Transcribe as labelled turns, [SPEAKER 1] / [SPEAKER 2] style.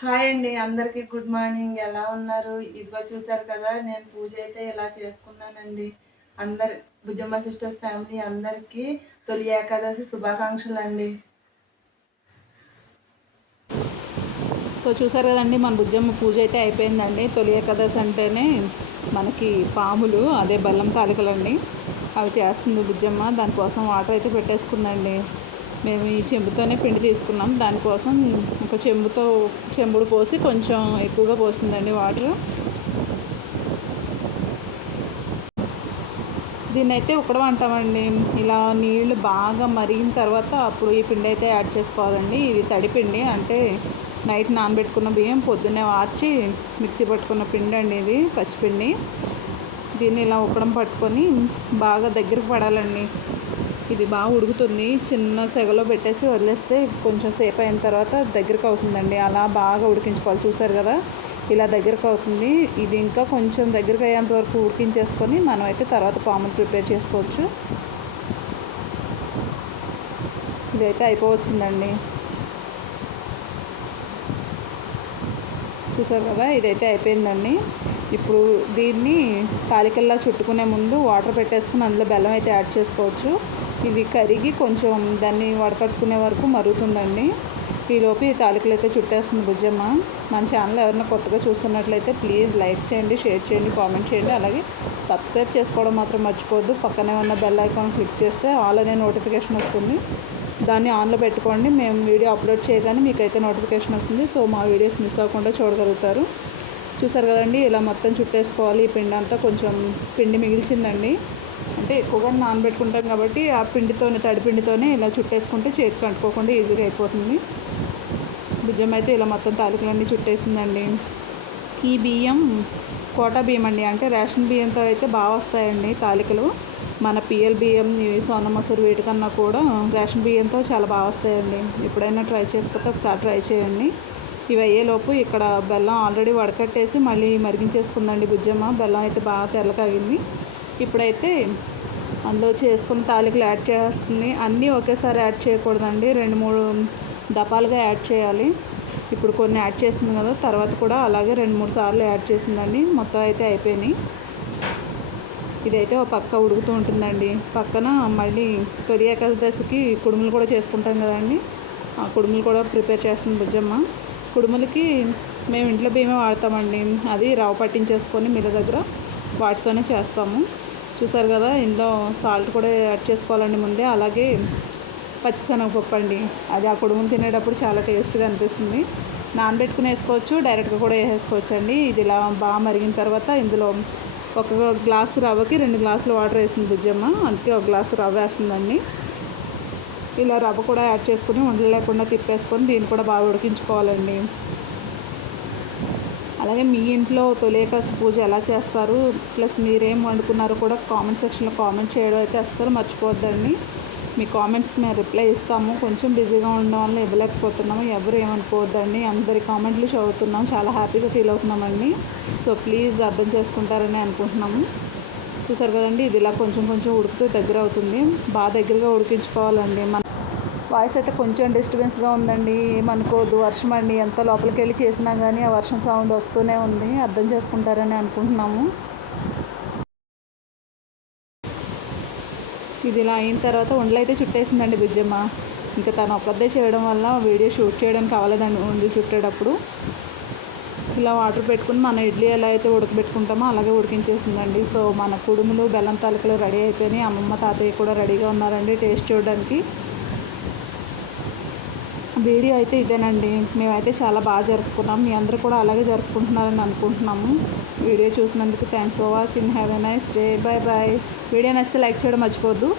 [SPEAKER 1] Hi అండి అందరికీ good morning ఎలా ఉన్నారు? ఇదిగో చూసారు కదా నేను పూజ అయితే ఇలా చేసుకున్నానండి. అందరి భుజమ్మ సిస్టర్స్ ఫ్యామిలీ అందరికీ తొలి ఏకాదశి శుభాకాంక్షలు అండి
[SPEAKER 2] సో చూసారు కదండి మన బుజ్జమ్మ పూజ అయితే అయిపోయిందండి. తొలి ఏకాదశి అంటేనే మనకి పాములు అదే బెల్లం తాలికలండి. అవి చేస్తుంది బుజ్జమ్మ దానికోసం వాటర్ అయితే పెట్టేసుకుందండి మేము ఈ చెంబుతోనే పిండి తీసుకున్నాం. దానికోసం ఒక చెంబుతో చెంబుడు పోసి కొంచెం ఎక్కువగా పోస్తుందండి వాటర్. దీన్ని అయితే ఉక్కడం అంటామండి. ఇలా నీళ్ళు బాగా మరిగిన తర్వాత అప్పుడు ఈ పిండి అయితే యాడ్ చేసుకోవాలండి. ఇది తడిపిండి అంటే నైట్ నానబెట్టుకున్న బియ్యం పొద్దున్నే వార్చి మిక్సీ పట్టుకున్న పిండి అండి ఇది పచ్చిపిండి. దీన్ని ఇలా ఉక్కడం పట్టుకొని బాగా దగ్గరికి పడాలండి. ఇది బాగా ఉడుకుతుంది. చిన్న సెగలో పెట్టేసి వదిలేస్తే కొంచెం సేపు అయిన తర్వాత దగ్గరికి అవుతుందండి. అలా బాగా ఉడికించుకోవాలి. చూసారు కదా? ఇలా దగ్గరకు అవుతుంది. ఇది ఇంకా కొంచెం దగ్గరకు అయ్యేంత వరకు ఉడికించేసుకొని మనం అయితే తర్వాత పాములు ప్రిపేర్ చేసుకోవచ్చు. ఇదైతే అయిపోవచ్చిందండి. చూసారు కదా? ఇదైతే అయిపోయిందండి. ఇప్పుడు దీన్ని తాలికల్లా చుట్టుకునే ముందు వాటర్ పెట్టేసుకుని అందులో బెల్లం అయితే యాడ్ చేసుకోవచ్చు. ఇవి కరిగి కొంచెం దాన్ని వడకట్టుకునే వరకు మరుగుతుందండి. ఈలోపు ఈ తాలికలు అయితే చుట్టేస్తుంది బుజ్జమ్మ. మన ఛానల్ ఎవరైనా కొత్తగా చూస్తున్నట్లయితే ప్లీజ్ లైక్ చేయండి షేర్ చేయండి కామెంట్ చేయండి. అలాగే సబ్స్క్రైబ్ చేసుకోవడం మాత్రం మర్చిపోద్దు పక్కనే ఉన్న బెల్ ఐకాన్ క్లిక్ చేస్తే ఆల్ అనే నోటిఫికేషన్ వస్తుంది. దాన్ని ఆన్లో పెట్టుకోండి. మేము వీడియో అప్లోడ్ చేయగానే మీకైతే నోటిఫికేషన్ వస్తుంది. సో మా వీడియోస్ మిస్ అవ్వకుండా చూడగలుగుతారు. చూసారు కదండి ఇలా మొత్తం చుట్టేసుకోవాలి. ఈ పిండి అంతా కొంచెం పిండి మిగిల్చిందండి. అంటే ఎక్కువగా నానబెట్టుకుంటాం కాబట్టి ఆ పిండితోనే తడిపిండితోనే ఇలా చుట్టేసుకుంటే చేతికి అంటుకోకుండా ఈజీగా అయిపోతుంది. బియ్యం అయితే ఇలా మొత్తం తాలికలన్నీ చుట్టేసిందండి. ఈ బియ్యం కోటా బియ్యం అండి. అంటే రేషన్ బియ్యంతో అయితే బాగా వస్తాయండి తాలికలు. మన పిఎల్ బియ్యం ఇవి సోన మసూరు వీటికన్నా కూడా రేషన్ బియ్యంతో చాలా బాగా వస్తాయండి. ఎప్పుడైనా ట్రై చేయకపోతే ఒకసారి ట్రై చేయండి. ఇవి అయ్యేలోపు ఇక్కడ బెల్లం ఆల్రెడీ వడకట్టేసి మళ్ళీ మరిగించేసుకుందండి బుజ్జమ్మ బెల్లం అయితే బాగా తెల్లకాగింది. ఇప్పుడైతే అందులో చేసుకున్న తాలికలు యాడ్ చేస్తుంది. అన్నీ ఒకేసారి యాడ్ చేయకూడదండి. రెండు మూడు దపాలుగా యాడ్ చేయాలి. ఇప్పుడు కొన్ని యాడ్ చేస్తుంది కదా తర్వాత కూడా అలాగే రెండు మూడు సార్లు యాడ్ చేసిందండి. మొత్తం అయితే అయిపోయినాయి. ఇదైతే ఒక పక్క ఉడుకుతూ ఉంటుందండి. పక్కన మళ్ళీ తొలి ఏకాదశికి కుడుములు కూడా చేసుకుంటాం కదండి. ఆ కుడుములు కూడా ప్రిపేర్ చేస్తుంది బుజ్జమ్మ. కుడుములకి మేము ఇంట్లో బియ్యమే వాడతామండి. అది రవ్వ పట్టించేసుకొని మిల్ల దగ్గర వాటితోనే చేస్తాము. చూసారు కదా ఇందులో సాల్ట్ కూడా యాడ్ చేసుకోవాలండి ముందే. అలాగే పచ్చిశనగపప్పు అండి. అది ఆ కుడుములు తినేటప్పుడు చాలా టేస్ట్గా అనిపిస్తుంది. నానబెట్టుకుని వేసుకోవచ్చు డైరెక్ట్గా కూడా వేసేసుకోవచ్చు అండి. ఇది ఇలా బాగా మరిగిన తర్వాత ఇందులో ఒక గ్లాసు రవ్వకి రెండు గ్లాసులు వాటర్ వేసింది బుజ్జమ్మ. అందుకే ఒక గ్లాసు రవ్వ వేస్తుందండి. ఇలా రవ్వ కూడా యాడ్ చేసుకుని ఉండలేకుండా తిప్పేసుకొని దీన్ని కూడా బాగా ఉడికించుకోవాలండి. అలాగే మీ ఇంట్లో తొలేకాసి పూజ ఎలా చేస్తారు? ప్లస్ మీరేం వండుకున్నారో కూడా కామెంట్ సెక్షన్లో కామెంట్ చేయడం అయితే అస్సలు మర్చిపోద్దండి. మీ కామెంట్స్కి మేము రిప్లై ఇస్తాము. కొంచెం బిజీగా ఉండడం వల్ల ఇవ్వలేకపోతున్నాము. ఎవరు ఏమనుకోవద్దండి. అందరి కామెంట్లు చదువుతున్నాం. చాలా హ్యాపీగా ఫీల్ అవుతున్నామండి. సో ప్లీజ్ అర్థం చేసుకుంటారని అనుకుంటున్నాము. చూసారు కదండి? ఇది ఇలా కొంచెం కొంచెం ఉడుకుతూ దగ్గర అవుతుంది బాగా దగ్గరగా ఉడికించుకోవాలండి. మన వాయిస్ అయితే కొంచెం డిస్టర్బెన్స్గా ఉందండి. ఏమనుకోదు వర్షం అండి. ఎంత లోపలికి వెళ్ళి చేసినా కానీ ఆ వర్షం సౌండ్ వస్తూనే ఉంది. అర్థం చేసుకుంటారని అనుకుంటున్నాము. ఇది ఇలా అయిన తర్వాత ఉండలు అయితే చుట్టేసిందండి బుజ్జమ్మ. ఇంకా తను ఒక్కదే చేయడం వల్ల వీడియో షూట్ చేయడానికి అవ్వలేదండి ఉండలు చుట్టేటప్పుడు. ఇలా వాటర్ పెట్టుకుని మన ఇడ్లీ ఎలా అయితే ఉడకబెట్టుకుంటామో అలాగే ఉడికించేసిందండి. సో మన కుడుములు బెల్లం తాలికలు రెడీ అయిపోయినాయి. అమ్మమ్మ తాతయ్య కూడా రెడీగా ఉన్నారండి టేస్ట్ చూడడానికి. వీడియో అయితే ఇదేనండి. మేమైతే చాలా బాగా జరుపుకున్నాం. మీ అందరూ కూడా అలాగే జరుపుకుంటున్నారని అనుకుంటున్నాము. వీడియో చూసినందుకు thanks for watching. Have a nice day. Bye bye video నచ్చితే లైక్ చేయడం మర్చిపోద్దు